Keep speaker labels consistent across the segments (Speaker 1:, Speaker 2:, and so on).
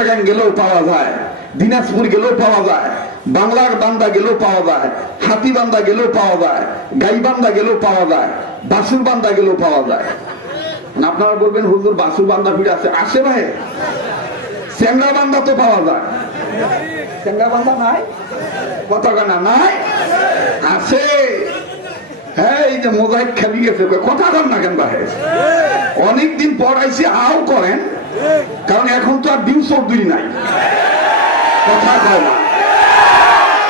Speaker 1: চিটাগাং গেলেও পাওয়া যায়, দিনাজপুর গেলেও পাওয়া যায়, বাংলার বান্দা গেলেও পাওয়া যায় হাতিবান্দা গেলেও পাওয়া যায় গাইবান্দা গেলেও পাওয়া যায়, বাসুর বান্দা গেলেও পাওয়া যায়। আপনারা বলবেন, হুজুর বাসুর বান্দা ফিরে আছে, আসে ভাই। স্যাংরা বান্দা তো পাওয়া যায়। স্যাংরা বান্দা নাই? কত গানা নাই? আছে। হ্যাঁ এই যে মোজাইক খেলি গেছে কথা না কেন ভাই? অনেকদিন পর আইসি আও করেন। কারণ এখন তো আর ডিউ চৌধুরী নাই। কথা কয় না।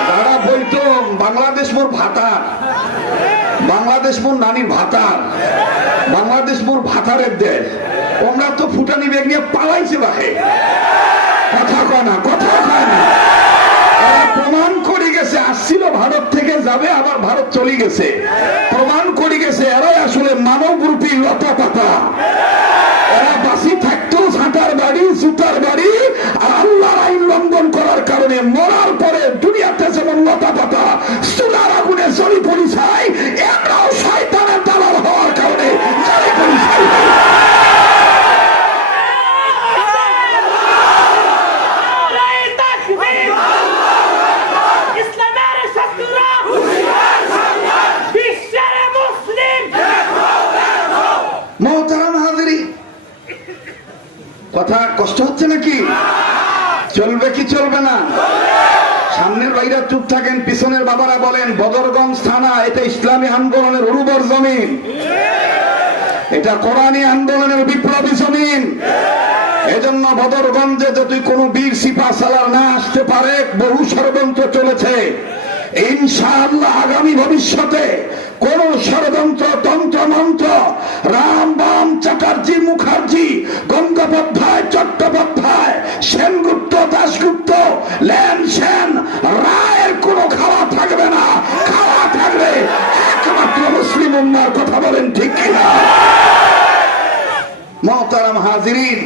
Speaker 1: দাদা বলতো, বাংলাদেশ মোর ভাতার, বাংলাদেশ মোর নানির ভাতার, বাংলাদেশ মোর ভাতারের দেশ, ওমরা তো ফুটানি বেগ নিয়ে পালাইছে বাহে কথা কয় না, কথা কয় না। প্রমাণ করে গেছে, আসছিল ভারত থেকে যাবে, আবার ভারত চলে গেছে। প্রমাণ করে গেছে, এরাই আসলে মানব রূপী লতা পাতা মরার পরে দুনিয়াতে যেমন লতা পাতা চুলার আগুনে চলি পরিছাই এমরাও শয়তানের দালাল হওয়ার কারণে কথা কষ্ট হচ্ছে নাকি? চলবে কি চলবে না? সামনের বাইরা চুপ থাকেন, পিছনের বাবারা বলেন, বদরগঞ্জ থানা, এটা ইসলামী আন্দোলনের উর্বর জমিন। এটা কোরআনী আন্দোলনের বিপ্লবী জমিন। এজন্য বদরগঞ্জে যদি কোনো বীর সিপা সালার না আসতে পারে, বহু ষড়যন্ত্র চলেছে। ইনশাআল্লাহ আগামী ভবিষ্যতে কোন ষড়যন্ত্র মহতারাম হাজিরিন,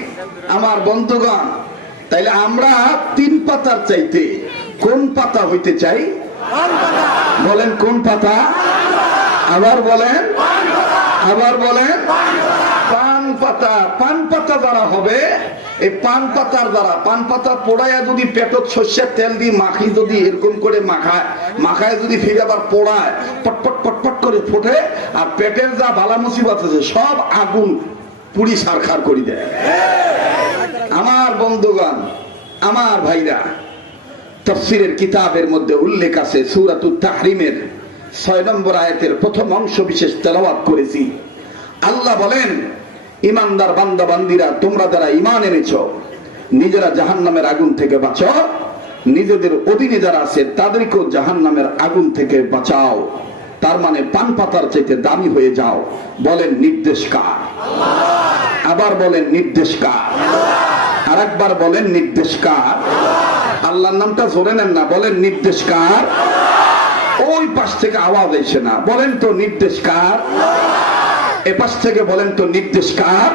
Speaker 1: আমার বন্ধুগণ, তাইলে আমরা তিন পাতার চাইতে কোন পাতা হইতে চাই? বলেন কোন পাতা? আবার বলেন আবার বলেন, পান পাতা পান পাতা দ্বারা হবে, এই পান পাতার দ্বারা পান পাতা পোড়াইয়া যদি পেটত শস্যের তেল দিয়ে মাখি যদি এরকম করে মাখায় মাখায় যদি ফিরে আবার পোড়ায়, পটপট পটপট করে ফোটে, আর পেটের যা বালা মুসিবত আছে, সব আগুন পুরি সারখার করি দেয়। আমার বন্ধুগণ, আমার ভাইরা, তফসিরের কিতাবের মধ্যে উল্লেখ আছে সুরাতুত তাহরিমের ছয় নম্বর আয়াতের প্রথম অংশ বিশেষ তেলাওয়াত করেছি। আল্লাহ বলেন, ইমানদার বান্দা বান্দিরা তোমরা যারা ইমান এনেছ, নিজেরা জাহান্নামের আগুন থেকে বাঁচো নিজেদের অধীনে যারা আছে, তাদেরকেও জাহান্নামের আগুন থেকে বাঁচাও। তার মানে পান পাতার চাইতে দামি হয়ে যাও। বলেন নির্দেশ কার আবার বলেন নির্দেশ কার আর একবার বলেন নির্দেশ কার আল্লাহর নামটা জোরে নেন না, বলেন নির্দেশ কার ওই পাশ থেকে আওয়াজ এসে না, বলেন তো নির্দেশ কার এ পাশ থেকে বলেন তো নির্দেশ কার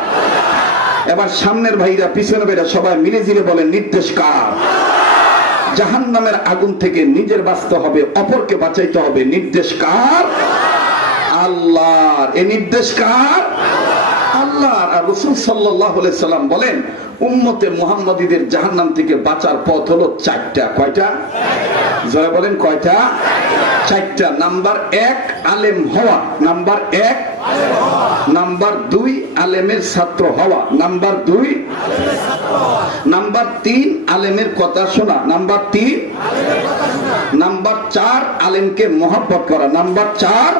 Speaker 1: এবার সামনের ভাইরা, পিছনে ভাইরা সবাই মিলে জিলে বলেন নির্দেশ কার জাহান নামের আগুন থেকে নিজের বাঁচতে হবে, অপরকে বাঁচাইতে হবে। নির্দেশ কার? আল্লাহর। এ নির্দেশ কার? আল্লাহ আর রসুল সাল্লাহ সাল্লাম বলেন, উম্মতে মুহাম্মাদীদের জাহান্নাম থেকে বাঁচার পথ হলো চারটা। কয়টা? জয় বলেন, কয়টা? চারটা। নাম্বার এক, আলেম হওয়া। নাম্বার এক, নাম্বার দুই, আলেমের ছাত্র হওয়া। নাম্বার দুই, নাম্বার তিন, আলেমের কথা শোনা। নাম্বার তিন, নাম্বার চার, আলেমকে মহব্বত করা। নাম্বার চার,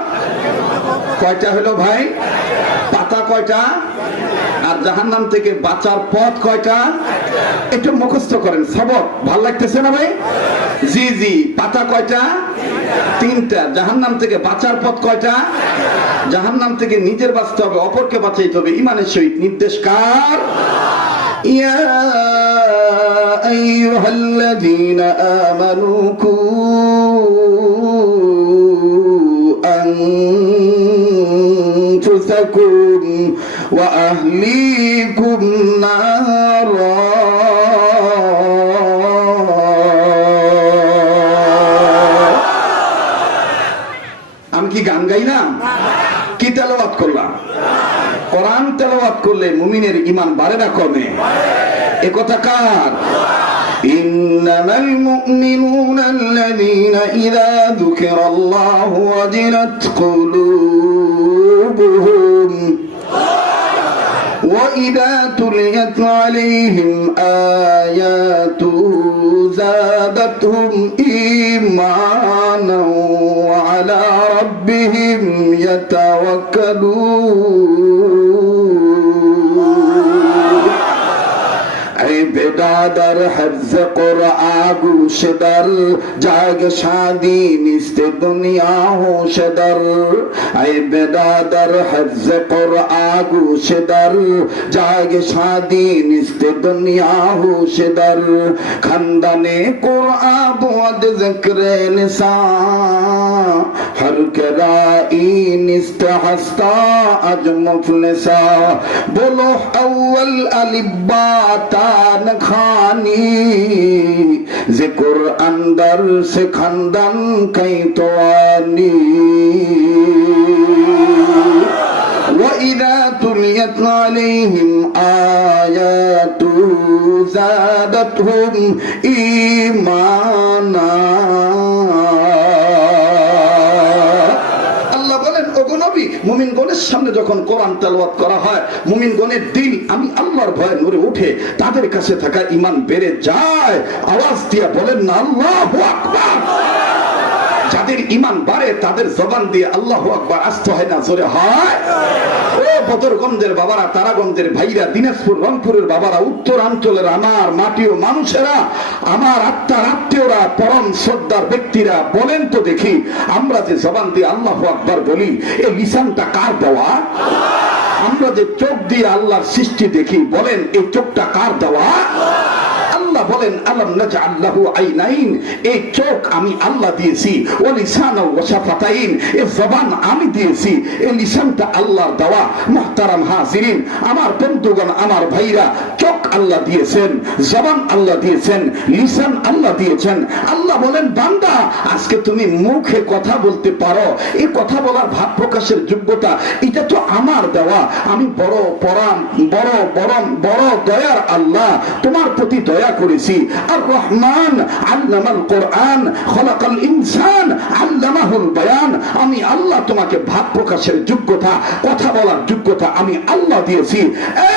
Speaker 1: কয়টা হলো ভাই? পাতা কয়টা? জাহান্নাম থেকে বাঁচার পথ কয়টা একটু মুখস্থ করেন সবক ভাল লাগতেছে না ভাই জি জি পাতা কয়টা তিনটা জাহান্নাম থেকে বাঁচার পথ কয়টা জাহান্নাম থেকে নিজের বাঁচতে হবে অপরকে বাঁচাইতে হবে ইমানের সহিত নির্দেশ কার يا أيها الذين آمنوا قوا أنفسكم وأهليكم نارا আমি কি গান গাইলাম কি তেলাওয়াত করলাম কোরআন তেলাওয়াত করলে মুমিনের ইমান বাড়ে না কমে এ কথা কার إنما المؤمنون الذين إذا ذكر الله وجلت قلوبهم وإذا تليت عليهم آياته زادتهم إيمانا وعلى ربهم يتوكلون. بدادر حفظ गोशेदर जाग शादी निस्ते दुनिया होशेदर आए बेदादर हज कर आगोशेदर जाग शादी निस्ते दुनिया होशेदर खानदाने को आबोद जिक्र निसा हर कराई निस्त हस्ता अज मुफलिसा बोलो अव्वल अलिब्बा तान खानी بلو اول الباتان خانی ذکر اندر سے خندن کئی توانی وإذا تليت عليهم آياته زادتهم إيمانا মুমিনগণের সামনে যখন কোরআন তেলাওয়াত করা হয়, মুমিনগণের দিল আমি আল্লাহর ভয়ে নড়ে উঠে তাদের কাছে থাকা ইমান বেড়ে যায়। আওয়াজ দিয়া বলেন না, আল্লাহু আকবার! যাদের ইমান বাড়ে, তাদের জবান দিয়ে আল্লাহ আকবার আসতে হয় না, জোরে হয়। ও বদরগঞ্জের বাবারা তারাগঞ্জের ভাইরা, দিনাজপুর, রংপুরের বাবারা, উত্তরাঞ্চলের আমার মাটি ও মানুষেরা, আমার আত্মার আত্মীয়রা, পরম শ্রদ্ধার ব্যক্তিরা, বলেন তো দেখি, আমরা যে জবান দিয়ে আল্লাহ আকবার বলি এই লিসানটা কার দেওয়া? আমরা যে চোখ দিয়ে আল্লাহর সৃষ্টি দেখি, বলেন, এই চোখটা কার দেওয়া? আল্লাহ বলেন, আলম নাজা আল্লাহ আইনাইন? এই চোখ আমি আল্লাহ দিয়েছি ও লিসান ও শাফাতাইন, এ জবান আমি দিয়েছি এ লিসানটা আল্লাহর দেওয়া, মহতারাম হাজিরিন, আমার বন্ধুগণ, আমার ভাইরা চোখ আল্লাহ দিয়েছেন, জবান আল্লাহ দিয়েছেন, লিসান আল্লাহ দিয়েছেন। আল্লাহ বলেন, বান্দা, আজকে তুমি মুখে কথা বলতে পারো। এই কথা বলার ভাব প্রকাশের যোগ্যতা, এটা তো আমার দেওয়া। আমি বড় পরাম বড় বরম বড় দয়ার আল্লাহ। তোমার প্রতি দয়া করেছি। আর রহমান আল্লামাল কোরআন, খলাকাল ইনসান আল্লামাহুল বয়ান। আমি আল্লাহ তোমাকে ভাব প্রকাশের যোগ্যতা, কথা বলার যোগ্যতা আমি আল্লাহ দিয়েছি।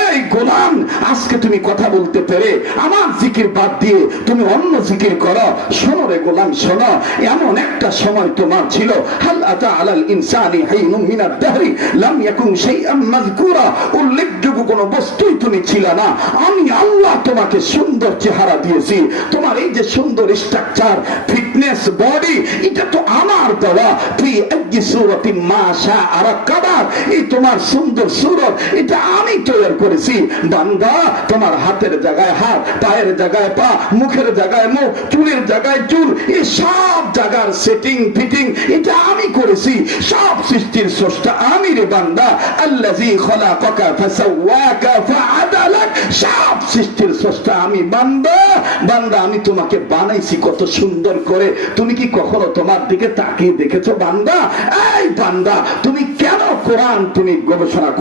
Speaker 1: এই গোলাম, আজকে তুমি কথা বলতে পেরে আমার জিকির বাদ দিয়ে তুমি অন্য জিকির করো। শোনো রে গোলাম, শোনো। এমন একটা সময় তোমার ছিল। হাল আতা আলাল ইনসানি হাইনুম মিনাদ দাহরি, লাম ইয়াকুন শাইআম মাযকুরা, উল্লেখযোগ্য কোনো বস্তুই তুমি ছিল না। আমি আল্লাহ তোমাকে সুন্দর চেহারা দিয়েছি। তোমার এই যে সুন্দর স্ট্রাকচার ফিটনেস বডি এটা তো আমার দেওয়া। তুই একই সুরতি মা শাহ আর কাবার এই তোমার সুন্দর সুরত, এটা আমি তৈরি করেছি। বান্দা, তোমার হাতের জায়গায় হাত, পায়ের জায়গায় পা, মুখের জায়গায় মুখ, চুলের জায়গায় চুল এই সব জায়গার সেটিং ফিটিং এটা আমি করেছি। সব সৃষ্টির স্রষ্টা আমি রে বান্দা। আল্লাজি খলাকাকা ফাসাওয়াকা ফাআদালাক সব সৃষ্টির স্রষ্টা আমি, বান্দা বান্দা, আমি তোমাকে বানাইছি কত সুন্দর করে। তুমি কি কখনো তোমার দিকে তাকিয়ে দেখেছ, বান্দা? এই বান্দা, তুমি কেন কোরআন তুমি গবেষণা করো